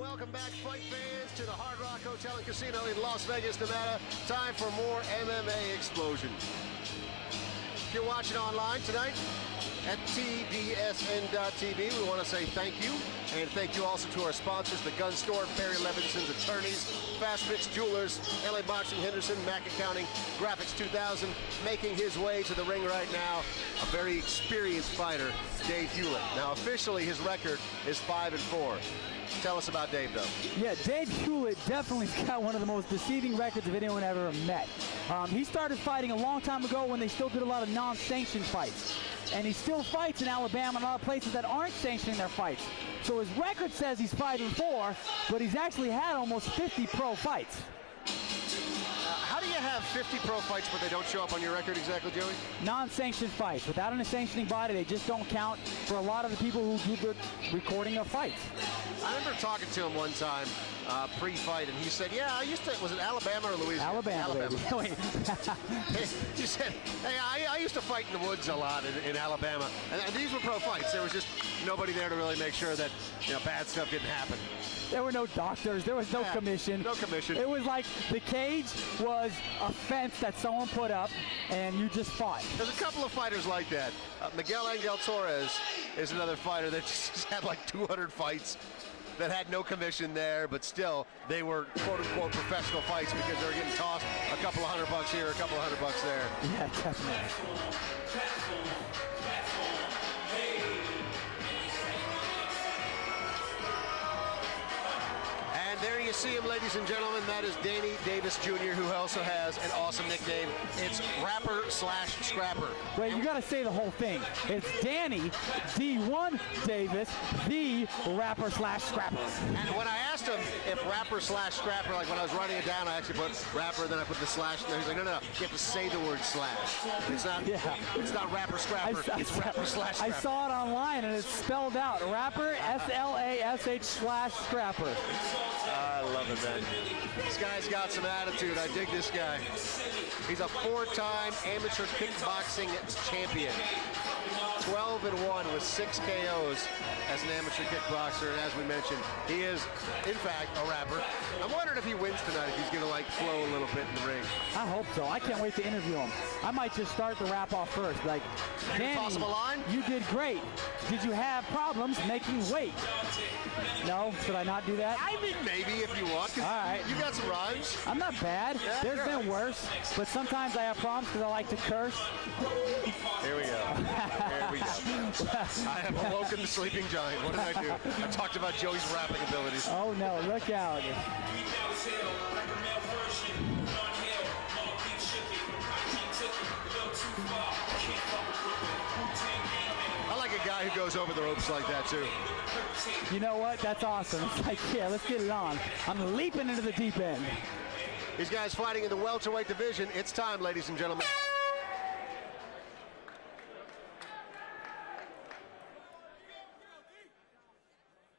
Welcome back, fight fans, to the Hard Rock Hotel and Casino in Las Vegas, Nevada. Time for more MMA Xplosion. If you're watching online tonight at tbsn.tv, we want to say thank you. And thank you also to our sponsors, the Gun Store, Barry Levinson's Attorneys, Fast Fix Jewelers, LA Boxing Henderson, Mac Accounting, Graphics 2000. Making his way to the ring right now, a very experienced fighter, Dave Hewlett. Now, officially, his record is 5-4. Tell us about Dave, though. Yeah, Dave Hewlett definitely got one of the most deceiving records of anyone ever met. He started fighting a long time ago when they still did a lot of non-sanctioned fights. And he still fights in Alabama and other places that aren't sanctioning their fights. So his record says he's 5-4, but he's actually had almost 50 pro fights. How do you have 50 pro fights but they don't show up on your record exactly, Joey? Non-sanctioned fights. Without a sanctioning body, they just don't count for a lot of the people who do the recording of fights. I remember talking to him one time pre-fight, and he said, yeah, I used to, was it Alabama or Louisiana? Alabama. He said, hey, I used to fight in the woods a lot in Alabama, and these were pro fights. There was just nobody there to really make sure that bad stuff didn't happen. There were no doctors. There was no commission. No commission. It was like the cage was a fence that someone put up, and you just fought. There's a couple of fighters like that. Miguel Angel Torres is another fighter that just had like 200 fights that had no commission there, but still they were quote-unquote professional fights because they were getting tossed a couple of $100 here, a couple of $100 there. Yeah, definitely. There you see him, ladies and gentlemen. That is Danny Davis Jr., who also has an awesome nickname. It's Rapper/Scrapper. Wait, you got to say the whole thing. It's Danny D1 Davis, the Rapper/Scrapper. And when I asked him if Rapper/Scrapper, like when I was writing it down, I actually put rapper, then I put the slash in there. He's like, no, you have to say the word slash. It's not. Yeah. It's not Rapper/Scrapper. It's Rapper/Scrapper. I saw it online and it's spelled out. Rapper SLASH/Scrapper. I love it, man. This guy's got some attitude. I dig this guy. He's a 4-time amateur kickboxing champion. 12-1 with 6 KOs as an amateur kickboxer, and as we mentioned, he is, in fact, a rapper. I'm wondering if he wins tonight, if he's going to, like, flow a little bit in the ring. I hope so. I can't wait to interview him. I might just start the rap off first. Like, Danny, possible line? You did great. Did you have problems making weight? No? Should I not do that? I mean, maybe if you want. All right. You got some rhymes. I'm not bad. Yeah, There's been worse, but sometimes I have problems because I like to curse. Here we go. Here we go. I have awoken the sleeping giant. What did I do? I talked about Joey's rapping abilities. Oh, no. Look out. I like a guy who goes over the ropes like that, too. You know what? That's awesome. It's like, yeah, let's get it on. I'm leaping into the deep end. These guys fighting in the welterweight division. It's time, ladies and gentlemen.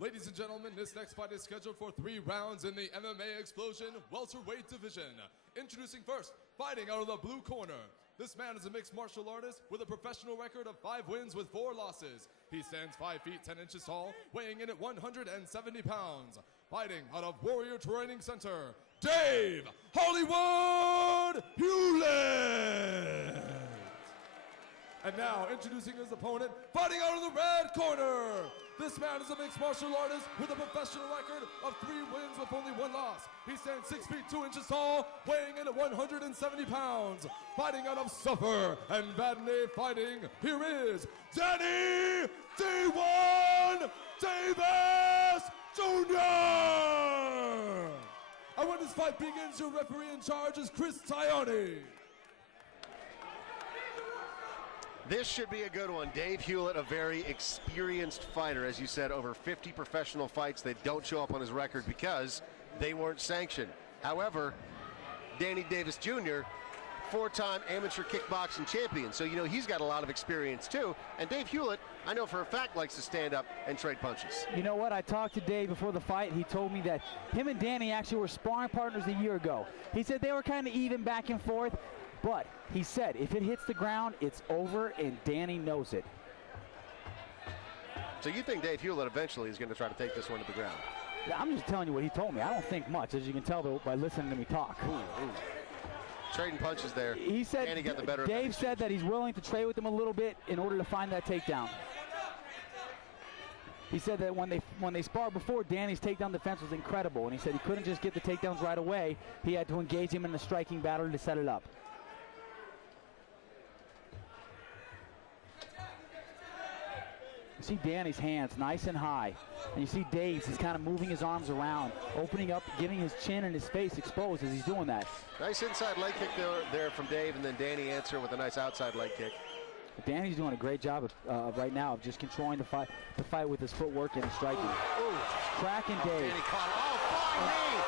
Ladies and gentlemen, this next fight is scheduled for 3 rounds in the MMA Xplosion welterweight division. Introducing first, fighting out of the blue corner. This man is a mixed martial artist with a professional record of 5 wins with 4 losses. He stands 5 feet 10 inches tall, weighing in at 170 pounds. Fighting out of Warrior Training Center, Dave Hollywood Hewlett. And now, introducing his opponent, fighting out of the red corner. This man is a mixed martial artist with a professional record of 3 wins with only 1 loss. He stands 6 feet 2 inches tall, weighing in at 170 pounds. Fighting out of Suffer and Badney Fighting, here is Danny D1 Davis Jr. And when this fight begins, your referee in charge is Chris Tione. This should be a good one. Dave Hewlett, a very experienced fighter. As you said, over 50 professional fights that don't show up on his record because they weren't sanctioned. However, Danny Davis Jr., 4-time amateur kickboxing champion. So, he's got a lot of experience, too. And Dave Hewlett, I know for a fact, likes to stand up and trade punches. You know what? I talked to Dave before the fight. He told me that him and Danny actually were sparring partners a year ago. He said they were kind of even back and forth. But he said if it hits the ground, it's over, and Danny knows it. So you think Dave Hewlett eventually is going to try to take this one to the ground? I'm just telling you what he told me. I don't think much, as you can tell by listening to me talk. Ooh. Trading punches there. He said, Danny got the better Dave said that he's willing to trade with him a little bit in order to find that takedown. He said that when they sparred before, Danny's takedown defense was incredible, and he said he couldn't just get the takedowns right away. He had to engage him in the striking battle to set it up. You see Danny's hands nice and high. And you see Dave's, he's kind of moving his arms around, opening up, getting his chin and his face exposed as he's doing that. Nice inside leg kick there from Dave, and then Danny answer with a nice outside leg kick. Danny's doing a great job right now of just controlling the fight with his footwork and his striking. Ooh. Cracking Dave. Danny caught it. Oh, flying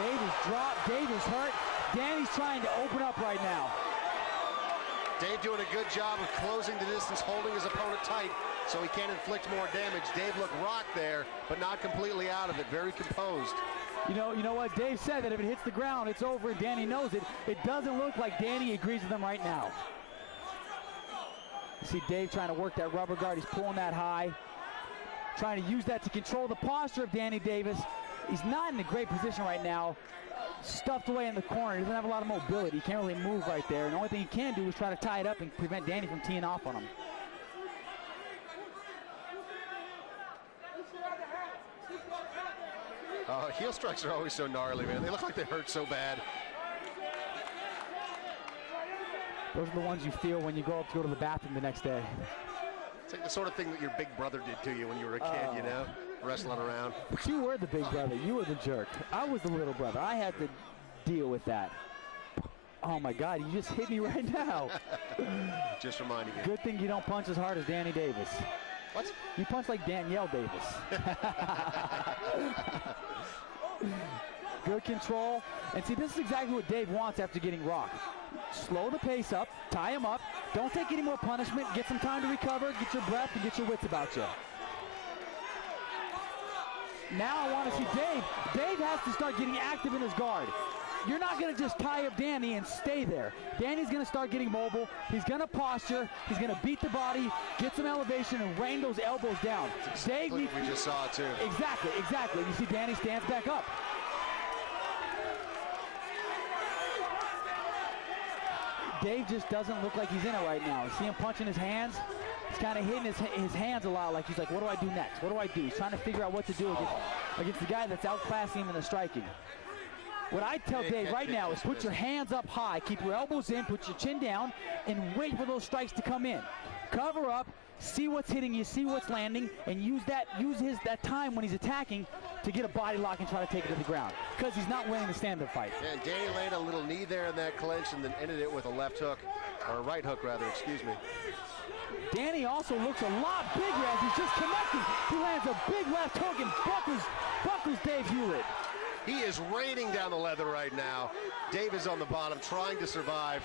knee! Dave is dropped. Dave is hurt. Danny's trying to open up right now. Dave doing a good job of closing the distance, holding his opponent tight so he can't inflict more damage. Dave looked rocked there, but not completely out of it. Very composed. You know what? Dave said that if it hits the ground, it's over, and Danny knows it. It doesn't look like Danny agrees with him right now. You see Dave trying to work that rubber guard. He's pulling that high, trying to use that to control the posture of Danny Davis. He's not in a great position right now. Stuffed away in the corner. He doesn't have a lot of mobility. He can't really move right there. And the only thing he can do is try to tie it up and prevent Danny from teeing off on him. Heel strikes are always so gnarly, man. They look like they hurt so bad. Those are the ones you feel when you go to the bathroom the next day. It's like the sort of thing that your big brother did to you when you were a kid, you know, wrestling around. But you were the big brother. You were the jerk. I was the little brother. I had to deal with that. Oh, my God. You just hit me right now. Just reminding you. Good thing you don't punch as hard as Danny Davis. What? You punch like Danielle Davis. Good control. And see, this is exactly what Dave wants after getting rocked. Slow the pace up, tie him up, don't take any more punishment, get some time to recover, get your breath, and get your wits about you. Now I want to see Dave. Dave has to start getting active in his guard. You're not going to just tie up Danny and stay there. Danny's going to start getting mobile. He's going to posture. He's going to beat the body, get some elevation, and rain those elbows down. Dave needs we just saw it, too. Exactly. You see Danny stands back up. Dave just doesn't look like he's in it right now. You see him punching his hands. He's kind of hitting his hands a lot, like he's like, what do I do next? What do I do? He's trying to figure out what to do against the guy that's outclassing him in the striking. What I tell Dave right now is put your hands up high, keep your elbows in, put your chin down, and wait for those strikes to come in. Cover up, see what's hitting you, see what's landing, and use that time when he's attacking to get a body lock and try to take it to the ground, because he's not winning the stand-up fight. Yeah, and Danny landed a little knee there in that clinch and then ended it with a left hook, or a right hook rather, excuse me. Danny also looks a lot bigger as he's just connecting. He lands a big left hook and buckles Dave Hewlett. He is raining down the leather right now. Dave is on the bottom trying to survive.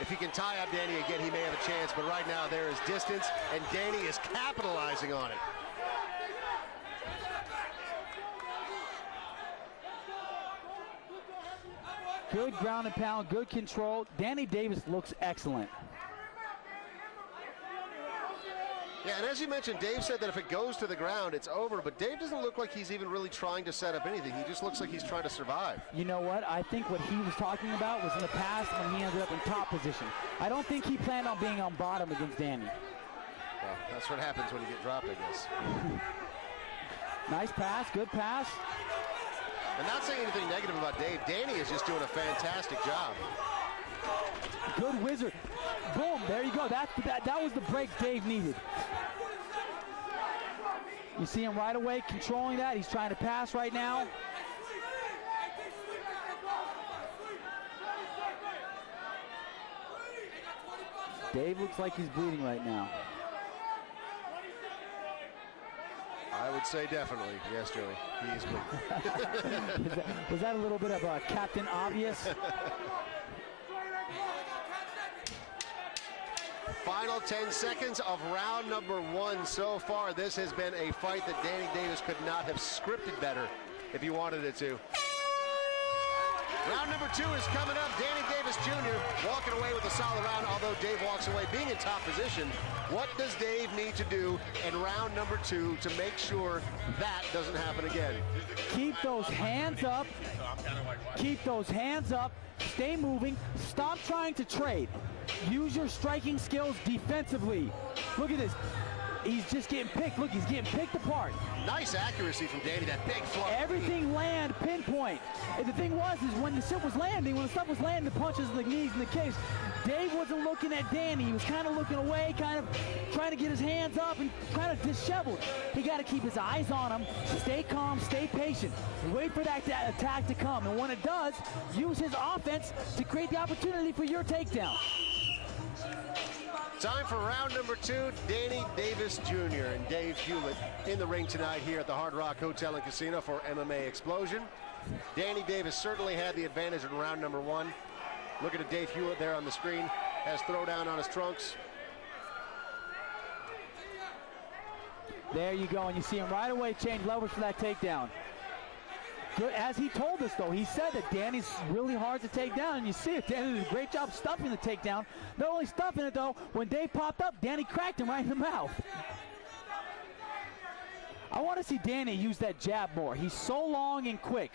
If he can tie up Danny again, he may have a chance, but right now there is distance, and Danny is capitalizing on it. Good ground and pound, good control. Danny Davis looks excellent. Yeah, and as you mentioned, Dave said that if it goes to the ground, it's over, but Dave doesn't look like he's even really trying to set up anything. He just looks like he's trying to survive. You know what? I think what he was talking about was in the past when he ended up in top position. I don't think he planned on being on bottom against Danny. Well, that's what happens when you get dropped, I guess. Nice pass, good pass. And not saying anything negative about Dave. Danny is just doing a fantastic job. Good wizard. Boom, there you go. That was the break Dave needed. You see him right away controlling that. He's trying to pass right now. Dave looks like he's bleeding right now. I would say definitely. Yes, Joey. He is bleeding. Was that a little bit of a Captain Obvious? Final 10 seconds of round number 1 so far. This has been a fight that Danny Davis could not have scripted better if he wanted it to. Round number 2 is coming up. Danny Davis Jr. walking away with a solid round, although Dave walks away being in top position. What does Dave need to do in round number 2 to make sure that doesn't happen again? Keep those hands up. Keep those hands up. Stay moving. Stop trying to trade. Use your striking skills defensively. Look at this. He's just getting picked. Look, he's getting picked apart. Nice accuracy from Danny, that big flush. Everything land, pinpoint. And the thing was, is when the stuff was landing, the punches, the knees, and the kicks, Dave wasn't looking at Danny. He was kind of looking away, kind of trying to get his hands up and kind of disheveled. He got to keep his eyes on him, stay calm, stay patient, wait for that attack to come. And when it does, use his offense to create the opportunity for your takedown. Time for round number 2, Danny Davis Jr. and Dave Hewlett in the ring tonight here at the Hard Rock Hotel and Casino for MMA Xplosion. Danny Davis certainly had the advantage in round number 1. Looking at Dave Hewlett there on the screen, has throwdown on his trunks. There you go, and you see him right away change levels for that takedown. Good, as he told us, though, he said that Danny's really hard to take down, and you see it. Danny did a great job stuffing the takedown. Not only stuffing it, though, when Dave popped up, Danny cracked him right in the mouth. I want to see Danny use that jab more. He's so long and quick.